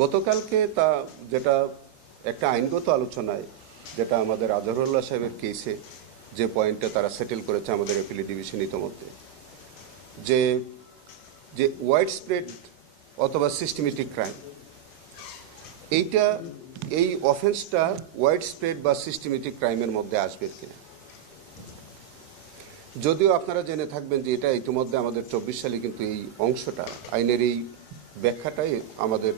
গতকালকে তা যেটা একটা আইনগত আলোচনায় যেটা আমাদের আজহারুল্লাহ সাহেবের কেসে যে পয়েন্টটা তারা সেটেল করেছে আমাদের অ্যাপিলেট ডিভিশন ইতোমধ্যে, যে যে ওয়াইড স্প্রেড অথবা সিস্টেমেটিক ক্রাইম, এই অফেন্সটা ওয়াইড স্প্রেড বা সিস্টেমেটিক ক্রাইমের মধ্যে আসবে কিনা। যদিও আপনারা জেনে থাকবেন যে এটা ইতিমধ্যে আমাদের 24 সালে কিন্তু এই অংশটা আইনের এই ব্যাখ্যাটাই আমাদের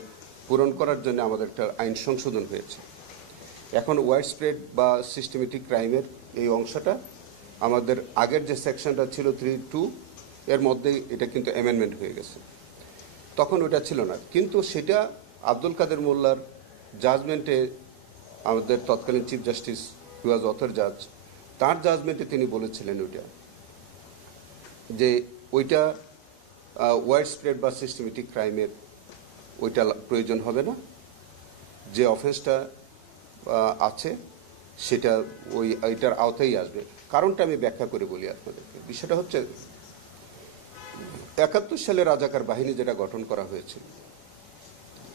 পূরণ করার জন্য আমাদের একটা আইন সংশোধন হয়েছে। এখন ওয়াইড স্প্রেড বা সিস্টেমেটিক ক্রাইমের এই অংশটা আমাদের আগের যে সেকশনটা ছিল 3(2) এর মধ্যেই এটা কিন্তু অ্যামেন্ডমেন্ট হয়ে গেছে। তখন ওটা ছিল না, কিন্তু সেটা আব্দুল কাদের মোল্লার জাজমেন্টে আমাদের তৎকালীন চিফ জাস্টিস হু ওয়াজ অথর জাজ, তার জাজমেন্টে তিনি বলেছিলেন যে ওইটা ওয়াইড স্প্রেড বা সিস্টেমেটিক ক্রাইমের ওইটা প্রয়োজন হবে না, যে অফেন্সটা আছে সেটা ওইটার আওতায় আসবে। কারণটা আমি ব্যাখ্যা করে বলি আপনাদেরকে। বিষয়টা হচ্ছে 71 সালে রাজাকার বাহিনী যেটা গঠন করা হয়েছিল,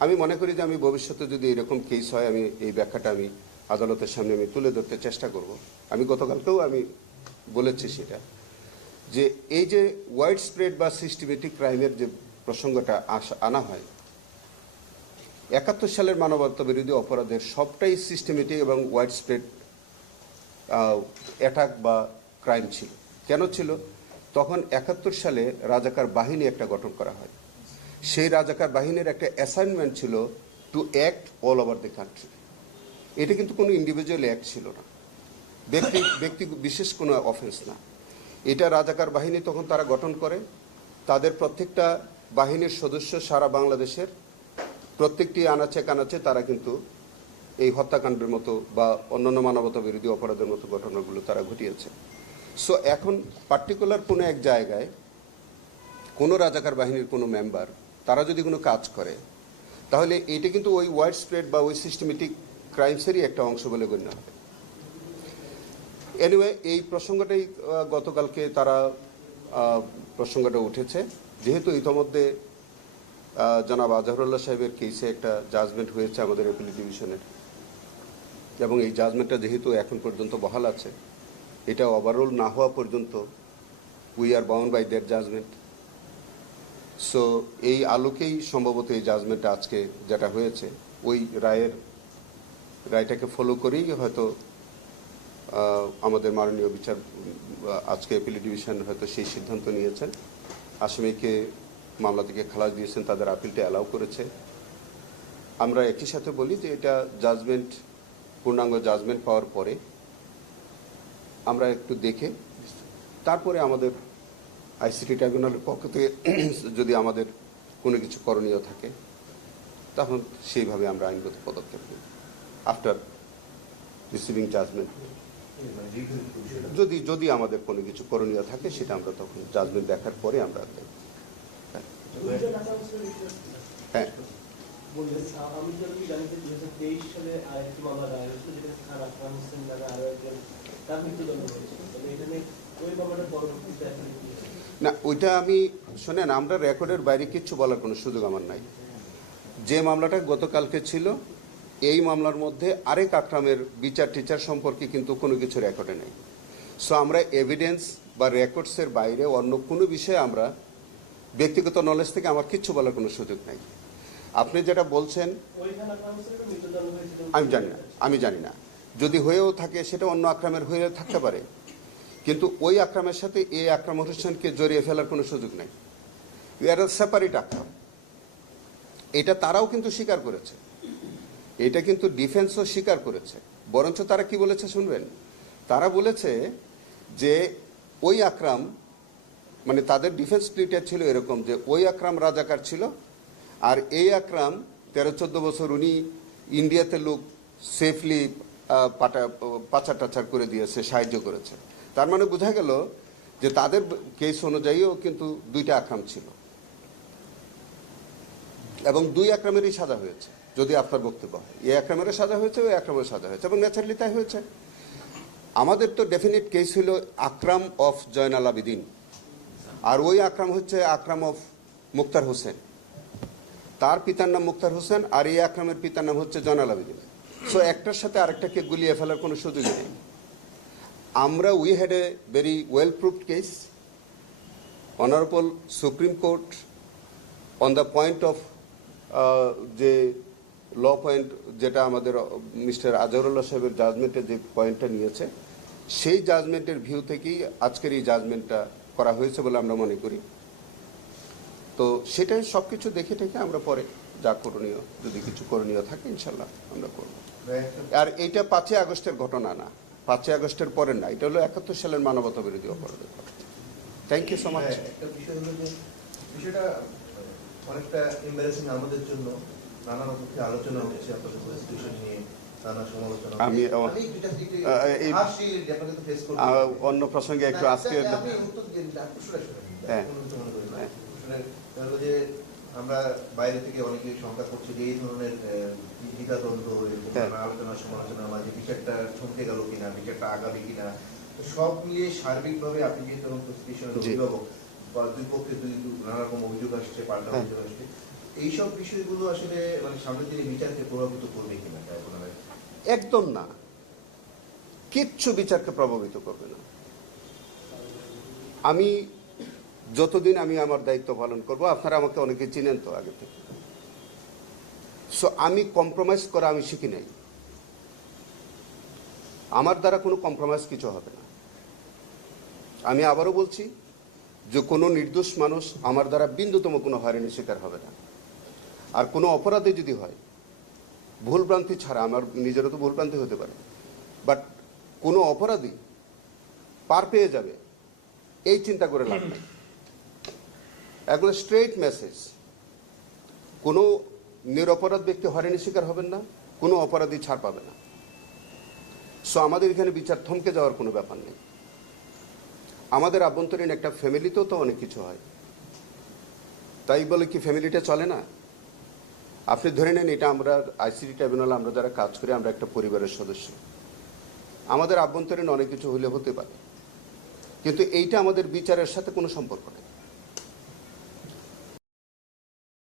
আমি মনে করি যে আমি ভবিষ্যতে যদি এরকম কেস হয় আমি এই ব্যাখ্যাটা আমি আদালতের সামনে আমি তুলে ধরতে চেষ্টা করব। আমি গতকালকেও আমি বলেছি সেটা, যে এই যে ওয়াইড স্প্রেড বা সিস্টেমেটিক ক্রাইমের যে প্রসঙ্গটা আনা হয়, 71 সালের মানবতা বিরোধী অপরাধের সবটাই সিস্টেমেটিক এবং ওয়াইড স্প্রেড অ্যাটাক বা ক্রাইম ছিল। কেন ছিল? তখন 71 সালে রাজাকার বাহিনী একটা গঠন করা হয়। সেই রাজাকার বাহিনীর একটা অ্যাসাইনমেন্ট ছিল to act all over the country. এটা কিন্তু কোনো ইন্ডিভিজুয়াল অ্যাক্ট ছিল না, ব্যক্তি বিশেষ কোনো অফেন্স না। এটা রাজাকার বাহিনী তখন তারা গঠন করে, তাদের প্রত্যেকটা বাহিনীর সদস্য সারা বাংলাদেশের প্রত্যেকটি আনাচে কানাচে তারা কিন্তু এই হত্যাকাণ্ডের মতো বা অন্যান্য মানবতা বিরোধী অপরাধের মতো ঘটনাগুলো তারা ঘটিয়েছে। সো এখন পার্টিকুলার কোনো এক জায়গায় কোনো রাজাকার বাহিনীর কোনো মেম্বার তারা যদি কোনো কাজ করে, তাহলে এটা কিন্তু ওই ওয়াইড স্প্রেড বা ওই সিস্টেমেটিক ক্রাইমসেরই একটা অংশ বলে গণ্য হবে। এনিওয়ে, এই প্রসঙ্গটাই গতকালকে তারা প্রসঙ্গটা উঠেছে, যেহেতু ইতোমধ্যে জনাব আজহারুল্লাহ সাহেবের কেসে একটা জাজমেন্ট হয়েছে আমাদের অ্যাপিলেট ডিভিশনের, এবং এই জাজমেন্টটা যেহেতু এখন পর্যন্ত বহাল আছে, এটা ওভারঅল না হওয়া পর্যন্ত we are bound by that judgement. So এই আলোকেই সম্ভবত এই জাজমেন্টটা আজকে যেটা হয়েছে, ওই রায়টাকে ফলো করেই হয়তো আমাদের মাননীয় বিচার আজকে অ্যাপিলেট ডিভিশন হয়তো সেই সিদ্ধান্ত নিয়েছেন। আসামিকে মামলা থেকে খালাস দিয়েছেন, তাদের আপিলটা অ্যালাউ করেছে। আমরা একই সাথে বলি যে এটা জাজমেন্ট, পূর্ণাঙ্গ জাজমেন্ট পাওয়ার পরে আমরা একটু দেখে তারপরে আমাদের আইসিটি ট্রাইব্যুনালের পক্ষ থেকে যদি আমাদের কোনো কিছু করণীয় থাকে, তখন সেইভাবে আমরা আইনগত পদক্ষেপ নেব আফটার রিসিভিং জাজমেন্ট। যদি আমাদের কোনো কিছু করণীয় থাকে সেটা আমরা তখন জাজমেন্ট দেখার পরে আমরা দেখব। হ্যাঁ, আমি যদি জানি যে 2023 সালে আরেকটি মামলা দায়ের হয়েছিল, যেটা খান আকরাম হোসেন নামে আরো একজন তার মৃত্যুদণ্ড হয়েছিল। তবে এখানে ওই মামলাটা পরবর্তীতে না, ওইটা আমি শোনেন, আমরা রেকর্ডের বাইরে কিচ্ছু বলার কোনো সুযোগ আমার নাই। যে মামলাটা গতকালকে ছিল, এই মামলার মধ্যে আরেক আকরামের বিচার টিচার সম্পর্কে কিন্তু কোনো কিছু রেকর্ডে নেই। সো আমরা এভিডেন্স বা রেকর্ডসের বাইরে অন্য কোনো বিষয়ে আমরা ব্যক্তিগত নলেজ থেকে আমার কিচ্ছু বলার কোনো সুযোগ নাই। আপনি যেটা বলছেন আমি জানি না, যদি হয়েও থাকে সেটা অন্য আকরামের হয়ে থাকতে পারে, কিন্তু ওই আকরামের সাথে এই আকরাম হোসেনকে জড়িয়ে ফেলার কোনো সুযোগ নাই। এরা সেপারেট আকরাম, এটা তারাও কিন্তু স্বীকার করেছে, এটা কিন্তু ডিফেন্সও স্বীকার করেছে। বরঞ্চ তারা কি বলেছে শুনবেন? তারা বলেছে যে ওই আকরাম, মানে তাদের ডিফেন্স প্লিটা ছিল এরকম যে ওই আকরাম রাজাকার ছিল, আর এই আকরাম 13-14 বছর উনি ইন্ডিয়াতে লোক সেফলি পাচার টাচার করে দিয়েছে, সাহায্য করেছে। তার মানে বোঝা গেল যে তাদের কেস অনুযায়ীও কিন্তু দুইটা আকরাম ছিল, এবং দুই আকরামেরই সাজা হয়েছে। যদি আপনার বক্তব্য হয় এই আকরামেরও সাজা হয়েছে, ওই আকরামেরও সাজা হয়েছে, এবং ন্যাচারালি তাই হয়েছে। আমাদের তো ডেফিনিট কেস হলো আকরাম অফ জয়নাল আবেদিন, আর ওই আকরাম হচ্ছে আকরাম অফ মুক্তার হোসেন। তার পিতার নাম মুক্তার হোসেন, আর এই আকরামের পিতার নাম হচ্ছে জয়নাল আবেদিন। সো একটার সাথে আরেকটাকে গুলিয়ে ফেলার কোনো সুযোগই নেই। আমরা we had a very well proved case, honourable supreme court on the point of যে ল পয়েন্ট, যেটা আমাদের মিস্টার আজহারুল্লাহ সাহেবের জাজমেন্টের যে পয়েন্টটা নিয়েছে, সেই জাজমেন্টের ভিউ থেকেই আজকের এই জাজমেন্টটা করা হয়েছে বলে আমরা মনে করি। তো সেটাই সব কিছু দেখে টেখে আমরা পরে যা করণীয়, যদি কিছু করণীয় থাকে ইনশাল্লাহ আমরা করব। আর এইটা 5ই আগস্টের ঘটনা না, 5ই আগস্টের পরে না, এটা হলো 71 সালের মানবতা বিরোধী অপরাধের ঘটনা। Thank you so much. একটা বিষয় হলো যে বিষয়টা অনেকটা এম্বারেসিং আমাদের জন্য। নানা রকম আলোচনা হচ্ছে আপনাদের কনস্টিটিউশন নিয়ে, নানা সমালোচনা। আমি এই হাসি আপনাকে তো ফেস করতে অন্য প্রসঙ্গে একটু আজকে আমি উত্তর দিই হ্যাঁ। হলো যে আমরা বাইরে থেকে অনেকেই শঙ্কা করছে যে এই ধরনের দ্বিধাদ্বন্দ্ব এরকম নানা আলোচনা সমালোচনা মাঝে বিচারটা থমকে গেল কিনা, বিচারটা আগাবে কিনা, তো সব মিলিয়ে সার্বিকভাবে আপনি যে তখন কনস্টিটিউশনের অভিভাবক বা দুই পক্ষে নানা রকম অভিযোগ আসছে, পাল্টা অভিযোগ আসছে, এইসব বিষয়গুলো আসলে মানে সামনের দিনে বিচারকে প্রভাবিত করবে কিনা? একদম না, কিচ্ছু বিচারকে প্রভাবিত করবে না। আমি যতদিন আমি আমার দায়িত্ব পালন করব, আপনারা আমাকে অনেকে চিনেন তো আগে থেকে, সো আমি কম্প্রোমাইজ করা আমি শিখি নাই। আমার দ্বারা কোনো কম্প্রোমাইজ কিছু হবে না। আমি আবারও বলছি যে কোনো নির্দোষ মানুষ আমার দ্বারা বিন্দুতম কোনো হয়রানির শিকার হবে না। আর কোনো অপরাধে যদি হয়, ভুলভ্রান্তি ছাড়া, আমার নিজেরও তো ভুলভ্রান্তি হতে পারে, বাট কোনো অপরাধী পার পেয়ে যাবে এই চিন্তা করে লাভ নেই। একদম স্ট্রেইট মেসেজ, কোনো নিরপরাধ ব্যক্তি হয়রানির শিকার হবেন না, কোনো অপরাধী ছাড় পাবে না। সো আমাদের এখানে বিচার থমকে যাওয়ার কোনো ব্যাপার নেই। আমাদের আভ্যন্তরীণ একটা ফ্যামিলিতেও তো অনেক কিছু হয়, তাই বলে কি ফ্যামিলিটা চলে না? আপনি ধরে নেন এটা আমরা আইসিটি ট্রাইব্যুনাল আমরা যারা কাজ করি, আমরা একটা পরিবারের সদস্য, আমাদের আভ্যন্তরীণ অনেক কিছু হলে হতে পারে, কিন্তু এইটা আমাদের বিচারের সাথে কোনো সম্পর্ক নেই।